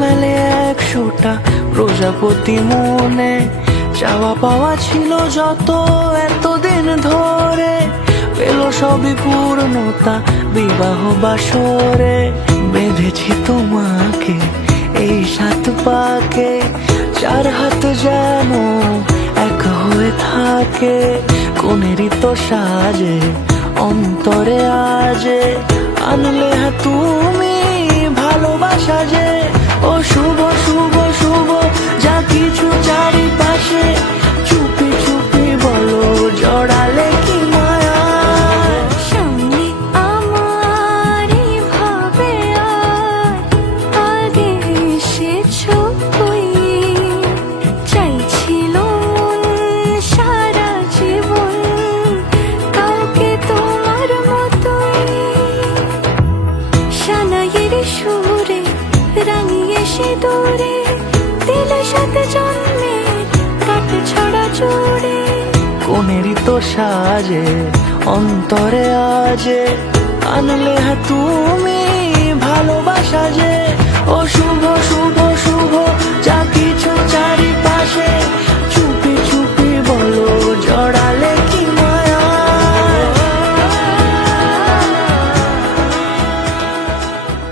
মেলে 100টা প্রজাপতি মনে, চাওয়া পাওয়া ছিল যত এতদিন ধরে, পেল সবই পূর্ণতা বিবাহ বাসরে। বেঁধেছি তোমাকে এই 7 পাকে, 4 হাত যেন এক হয়ে থাকে। কোনেরই তো সাজে অন্তরে আজে, আনলে তুমি ভালোবাসা যে। ও শুভ শুভ শুভ যা কিছু চারিপাশে, চুপি চুপি বলো জড়ালে কি মায়া। সামনে আমার ভাবে আর আগে এসেছো কই, চাইছিল সারা জীবন কাউকে তোমার মতোই। সানাইয়ের সুরে রাঙিয়ে সিঁদুরে দিলে 7 জন্মের কাট ছড়া জুড়ে। কোনেরই তো সাজে অন্তরে আজে, আনলে তুমি ভালোবাসা যে। ও শুভ শুভ